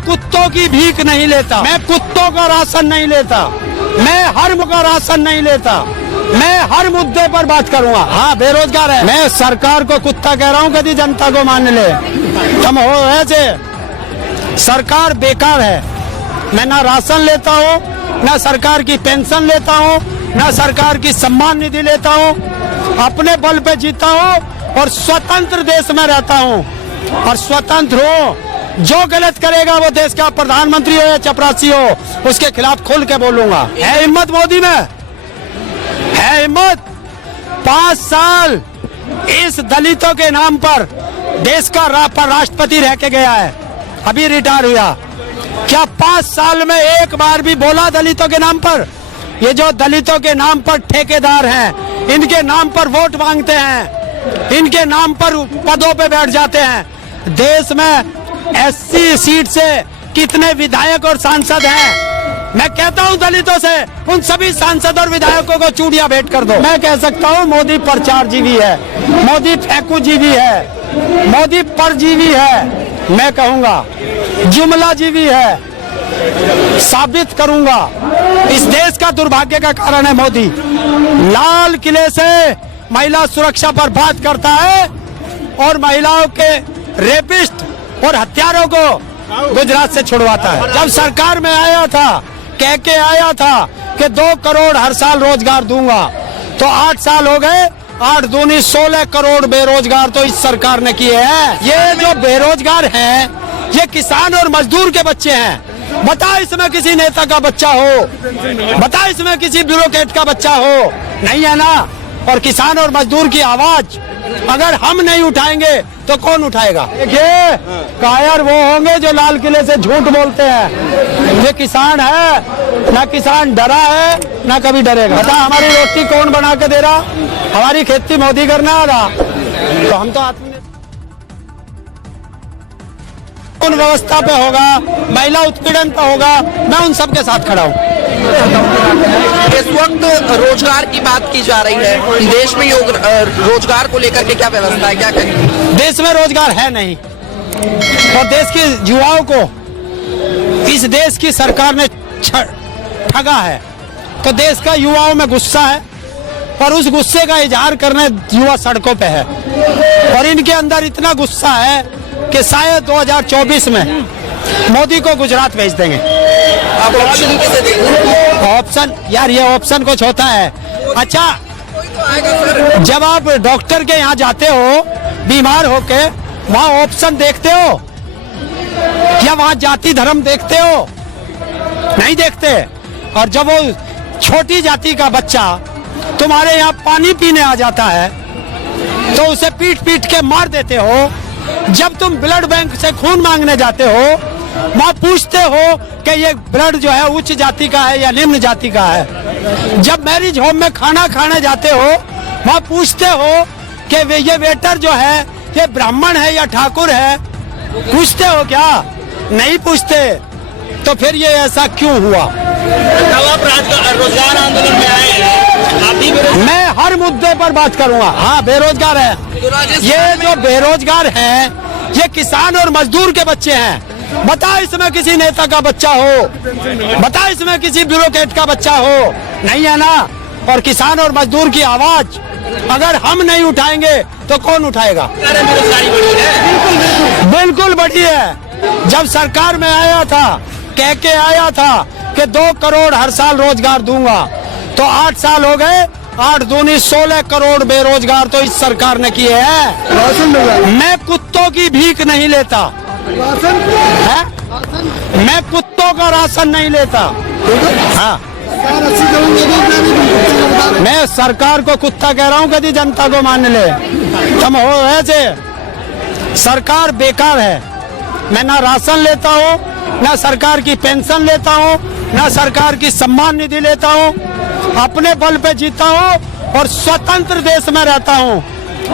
कुत्तों की भीख नहीं लेता, मैं कुत्तों का राशन नहीं लेता, मैं हर का राशन नहीं लेता, मैं हर मुद्दे पर बात करूंगा। हाँ, बेरोजगार है, मैं सरकार को कुत्ता कह रहा हूँ, कभी जनता को मान ले। तुम हो ऐसे, सरकार बेकार है। मैं ना राशन लेता हूँ, ना सरकार की पेंशन लेता हूँ, ना सरकार की सम्मान निधि लेता हूँ, अपने बल पे जीता हूँ और स्वतंत्र देश में रहता हूँ और स्वतंत्र हूँ। जो गलत करेगा वो देश का प्रधानमंत्री हो या चपरासी हो, उसके खिलाफ खुल के बोलूंगा। है हिम्मत मोदी में, है हिम्मत। 5 साल इस दलितों के नाम पर देश का राष्ट्रपति रह के गया है, अभी रिटायर हुआ। क्या 5 साल में एक बार भी बोला दलितों के नाम पर? ये जो दलितों के नाम पर ठेकेदार हैं, इनके नाम पर वोट मांगते हैं, इनके नाम पर पदों पे बैठ जाते हैं। देश में 80 सीट से कितने विधायक और सांसद हैं? मैं कहता हूं दलितों से, उन सभी सांसद और विधायकों को चूड़ियां भेंट कर दो। मैं कह सकता हूं मोदी प्रचारजीवी है, मोदी फेंकूजीवी है, मोदी परजीवी है। मैं कहूंगा जुमलाजीवी है, साबित करूंगा। इस देश का दुर्भाग्य का कारण है मोदी। लाल किले से महिला सुरक्षा पर बात करता है और महिलाओं के रेपिस्ट और हत्यारों को गुजरात से छुड़वाता है। जब सरकार में आया था, कह के आया था कि 2 करोड़ हर साल रोजगार दूंगा, तो 8 साल हो गए, 8 दूनी 16 करोड़ बेरोजगार तो इस सरकार ने किए हैं। ये जो बेरोजगार हैं, ये किसान और मजदूर के बच्चे हैं। बता इसमें किसी नेता का बच्चा हो, बता इसमें किसी ब्यूरोक्रेट का बच्चा हो? नहीं है ना। और किसान और मजदूर की आवाज अगर हम नहीं उठाएंगे तो कौन उठाएगा? देखिए, कायर वो होंगे जो लाल किले से झूठ बोलते हैं। ये किसान है, ना किसान डरा है, ना कभी डरेगा। बता हमारी रोटी कौन बना के दे रहा? हमारी खेती मोदी करना आ रहा, तो हम तो उन व्यवस्था पे होगा, महिला उत्पीड़न पे होगा, मैं उन सब के साथ खड़ा हूँ। इस वक्त रोजगार की बात की जा रही है, देश में रोजगार को लेकर के क्या व्यवस्था है, क्या करें? देश में रोजगार है नहीं और देश के युवाओं को इस देश की सरकार ने ठगा है, तो देश का युवाओं में गुस्सा है और उस गुस्से का इजहार करने युवा सड़कों पे है और इनके अंदर इतना गुस्सा है कि शायद 2024 में मोदी को गुजरात भेज देंगे। आप ऑप्शन कैसे देखते? ऑप्शन यार, ये ऑप्शन कुछ होता है। अच्छा, जब आप डॉक्टर के यहाँ जाते हो बीमार होके, वहाँ ऑप्शन देखते हो या वहाँ जाति धर्म देखते हो? नहीं देखते। और जब वो छोटी जाति का बच्चा तुम्हारे यहाँ पानी पीने आ जाता है तो उसे पीट पीट के मार देते हो। जब तुम ब्लड बैंक से खून मांगने जाते हो, वहाँ पूछते हो कि ये ब्लड जो है उच्च जाति का है या निम्न जाति का है। जब मैरिज होम में खाना खाने जाते हो, वहाँ पूछते हो कि ये वेटर जो है ये ब्राह्मण है या ठाकुर है। पूछते हो क्या? नहीं पूछते। तो फिर ये ऐसा क्यों हुआ? आप रोजगार आंदोलन में आए हैं, आप भी मैं हर मुद्दे पर बात करूंगा। हाँ, बेरोजगार है, ये जो बेरोजगार हैं, ये किसान और मजदूर के बच्चे हैं। बता इसमें किसी नेता का बच्चा हो, बता इसमें किसी ब्यूरोक्रेट का बच्चा हो? नहीं है ना। और किसान और मजदूर की आवाज अगर हम नहीं उठाएंगे तो कौन उठाएगा? बिल्कुल बढ़ी है। जब सरकार में आया था, कह के आया था कि 2 करोड़ हर साल रोजगार दूंगा, तो 8 साल हो गए, 8 दूनी 16 करोड़ बेरोजगार तो इस सरकार ने किए हैं। मैं कुत्तों की भीख नहीं लेता, है? मैं कुत्तों का राशन नहीं लेता। हाँ, मैं सरकार को कुत्ता कह रहा हूँ, कभी जनता को मान ले। तुम हो ऐसे, सरकार बेकार है। मैं ना राशन लेता हूँ, ना सरकार की पेंशन लेता हूँ, ना सरकार की सम्मान निधि लेता हूँ, अपने बल पे जीता हूँ और स्वतंत्र देश में रहता हूँ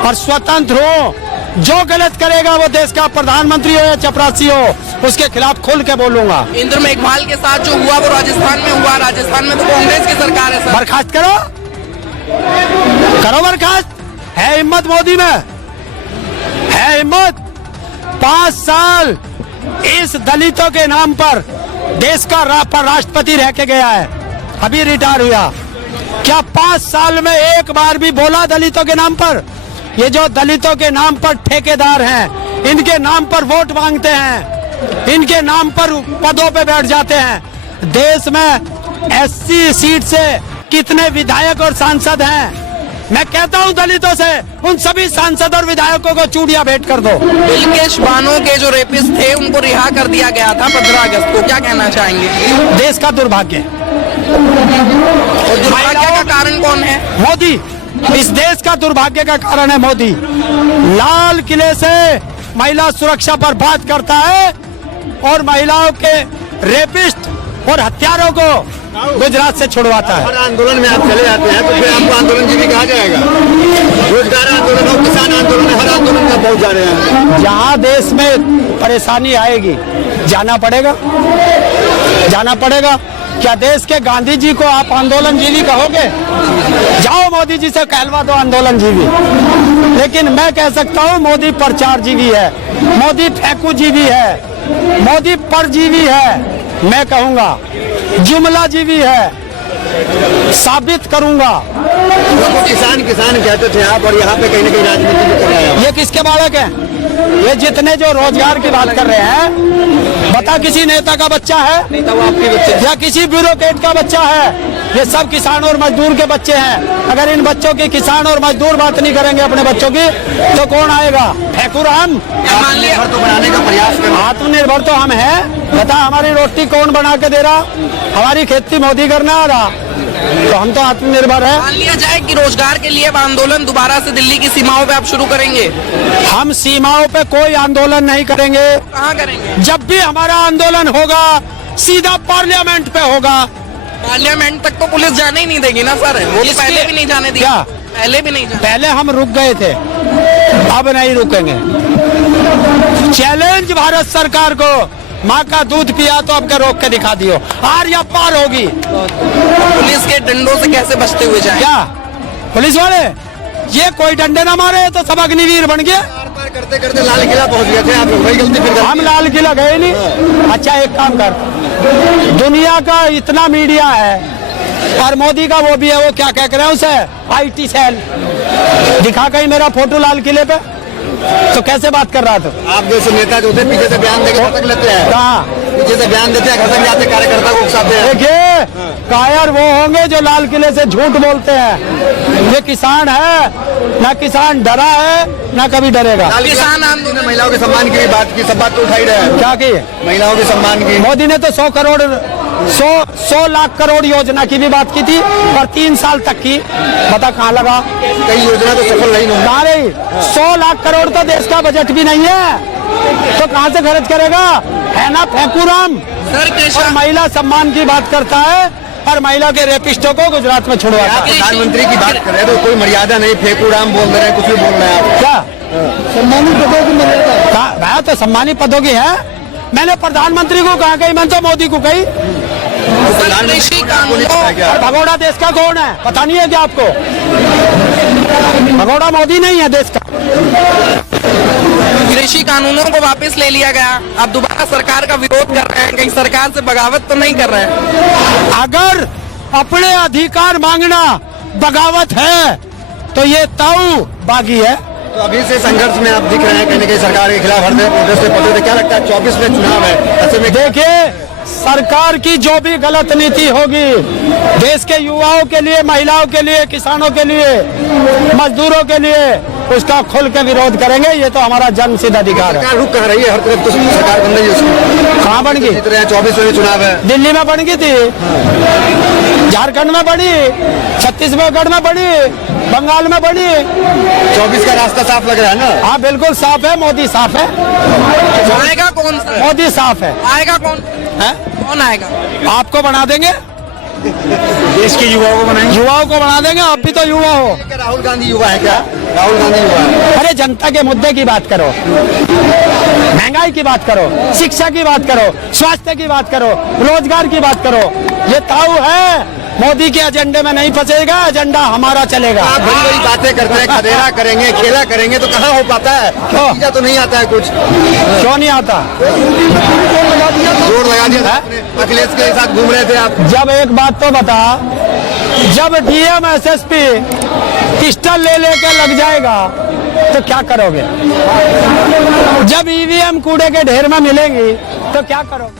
और स्वतंत्र हूँ। जो गलत करेगा वो देश का प्रधानमंत्री हो या चपरासी हो, उसके खिलाफ खुल के बोलूंगा। इंद्र मेघवाल के साथ जो हुआ वो राजस्थान में हुआ, राजस्थान में तो कांग्रेस की सरकार है। बर्खास्त करो, करो बर्खास्त। है हिम्मत मोदी में, है हिम्मत। 5 साल इस दलितों के नाम पर देश का राष्ट्रपति रह के गया है, अभी रिटायर हुआ। क्या 5 साल में एक बार भी बोला दलितों के नाम पर? ये जो दलितों के नाम पर ठेकेदार हैं, इनके नाम पर वोट मांगते हैं, इनके नाम पर पदों पे बैठ जाते हैं। देश में एससी सीट से कितने विधायक और सांसद हैं? मैं कहता हूं दलितों से, उन सभी सांसद और विधायकों को चूड़ियां भेंट कर दो। बिल्किश बानो के जो रेपिस्ट थे उनको रिहा कर दिया गया था 15 अगस्त को, क्या कहना चाहेंगे? देश का दुर्भाग्य। और दुर्भाग्य का कारण कौन है? मोदी। इस देश का दुर्भाग्य का कारण है मोदी। लाल किले से महिला सुरक्षा पर बात करता है और महिलाओं के रेपिस्ट और हत्यारों को गुजरात से छुड़वाता है। हर आंदोलन में आप चले जाते हैं तो फिर आपको आंदोलनजीवी कहा जाएगा। रोजगार आंदोलन हो, किसान आंदोलन, हर आंदोलन में पहुंच जा रहे हैं। जहाँ देश में परेशानी आएगी जाना पड़ेगा, जाना पड़ेगा। क्या देश के गांधी जी को आप आंदोलनजीवी कहोगे? जाओ मोदी जी से कहलवा दो आंदोलनजीवी। लेकिन मैं कह सकता हूँ मोदी प्रचारजीवी है, मोदी फेंकूजीवी है, मोदी परजीवी है। मैं कहूँगा जुमलाजीवी है, साबित करूंगा। तो किसान कहते थे आप, और यहाँ पे कहीं ना कहीं राजनीति भी कर रहे हैं। ये किसके बालक हैं? ये जितने जो रोजगार की बात कर रहे हैं, बता किसी नेता का बच्चा है? नहीं था वो आपके बच्चे। या किसी ब्यूरोक्रेट का बच्चा है? ये सब किसान और मजदूर के बच्चे हैं। अगर इन बच्चों की किसान और मजदूर बात नहीं करेंगे अपने बच्चों की, तो कौन आएगा? ठेकुराम। मान लिया तो बनाने का प्रयास कर, आत्मनिर्भर तो हम हैं। बता हमारी रोटी कौन बना के दे रहा? हमारी खेती मोदी करना आ रहा, तो हम तो आत्मनिर्भर है। मान लिया जाए कि रोजगार के लिए अब आंदोलन दोबारा से दिल्ली की सीमाओं पे आप शुरू करेंगे? हम सीमाओं पे कोई आंदोलन नहीं करेंगे। कहाँ करेंगे? जब भी हमारा आंदोलन होगा सीधा पार्लियामेंट पे होगा। पार्लियामेंट तक तो पुलिस जाने ही नहीं देगी ना सर, वो तो पहले भी नहीं जाने दिया। क्या? पहले भी नहीं जाने। पहले हम रुक गए थे, अब नहीं रुकेंगे। चैलेंज भारत सरकार को, माँ का दूध पिया तो अब के रोक के दिखा दियो, आर या पार होगी। पुलिस के डंडों से कैसे बचते हुए जाएं? क्या पुलिस वाले ये कोई डंडे ना मारे तो सब अग्निवीर बन गया। पार करते करते लाल किला पहुंच गए थे आप लोग, वही गलती फिर हम लाल किला गए नहीं। अच्छा एक काम कर, दुनिया का इतना मीडिया है और मोदी का वो भी है, वो क्या कह रहे हैं उसे, IT सेल। दिखा कहीं मेरा फोटो लाल किले पे, तो कैसे बात कर रहा था? आप जैसे नेता जो थे पीछे से बयान देकर खतक लेते हैं, कहाँ? पीछे से बयान देते हैं, खतक जाते, कार्यकर्ता को उकसाते हैं। देखिए कायर वो होंगे जो लाल किले से झूठ बोलते हैं। ये किसान है ना, किसान डरा है ना कभी डरेगा। किसान आंदोलन ने महिलाओं के सम्मान की भी बात की, सब बात तो उठाई रहे हैं। क्या की? महिलाओं के सम्मान की। मोदी ने तो 100 लाख करोड़ योजना की भी बात की थी, और 3 साल तक की। बता कहाँ लगा? कई योजना तो सफल नहीं हुई। कहाँ रही? 100 लाख करोड़ तो देश का बजट भी नहीं है, तो कहाँ से खर्च करेगा? है ना फेंकूराम। सर और महिला सम्मान की बात करता है और महिला के रेपिस्टों को गुजरात में छुड़वाता आप है। प्रधानमंत्री की बात कर रहे हैं तो कोई मर्यादा नहीं, फेंकूराम बोल रहे हैं, कुछ भी बोल रहे हैं आप। क्या सम्मानित पदों की मर्यादा? मैं तो सम्मानित पदों की है। मैंने प्रधानमंत्री को कहा कही, मैंने तो मोदी को कही। कृषि कानूनों और भगोड़ा देश का कौन है पता नहीं है क्या आपको? भगोड़ा मोदी नहीं है देश का। कृषि कानूनों को वापस ले लिया गया, आप दोबारा सरकार का विरोध कर रहे हैं, कहीं सरकार से बगावत तो नहीं कर रहे हैं? अगर अपने अधिकार मांगना बगावत है तो ये ताऊ बागी है। तो अभी से संघर्ष में आप दिख रहे हैं, कहीं ना कहीं सरकार के खिलाफ हर प्रोटेस्ट में पदे। क्या लगता है 24 में चुनाव है, ऐसे में देखिए सरकार की जो भी गलत नीति होगी देश के युवाओं के लिए, महिलाओं के लिए, किसानों के लिए, मजदूरों के लिए, उसका खुल के विरोध करेंगे। ये तो हमारा जन्म सिद्ध अधिकार है। सरकार रुक कहाँ रही है? हर तरफ तो सरकार बन रही है उसकी। कहाँ बन गई? जीत रहे हैं, 24 में भी चुनाव है। दिल्ली में बन गई थी, झारखंड में बनी, छत्तीसगढ़ में बनी, बंगाल में बनी। 24 का रास्ता साफ लग रहा है ना? हाँ बिल्कुल साफ है, मोदी साफ है। आएगा कौन सर? मोदी साफ है। आएगा कौन है? कौन आएगा? आपको बना देंगे, देश के युवाओं को बनाएंगे। युवाओं को बना देंगे। आप भी तो युवा हो। क्या राहुल गांधी युवा है क्या? राहुल गांधी युवा है। अरे जनता के मुद्दे की बात करो, महंगाई की बात करो, शिक्षा की बात करो, स्वास्थ्य की बात करो, रोजगार की बात करो। ये ताऊ है मोदी के एजेंडे में नहीं फंसेगा, एजेंडा हमारा चलेगा। आप बड़ी बड़ी बातें करते हैं, खदेड़ा करेंगे, खेला करेंगे, तो कहाँ हो पाता है? नतीजा तो नहीं आता है कुछ। क्यों नहीं आता? जोर लगा दिया आपने, अखिलेश के साथ घूम रहे थे आप। जब एक बात तो बता, जब डीएम एसएसपी पिस्टल ले लेके लग जाएगा तो क्या करोगे? जब ईवीएम कूड़े के ढेर में मिलेंगी तो क्या करोगे?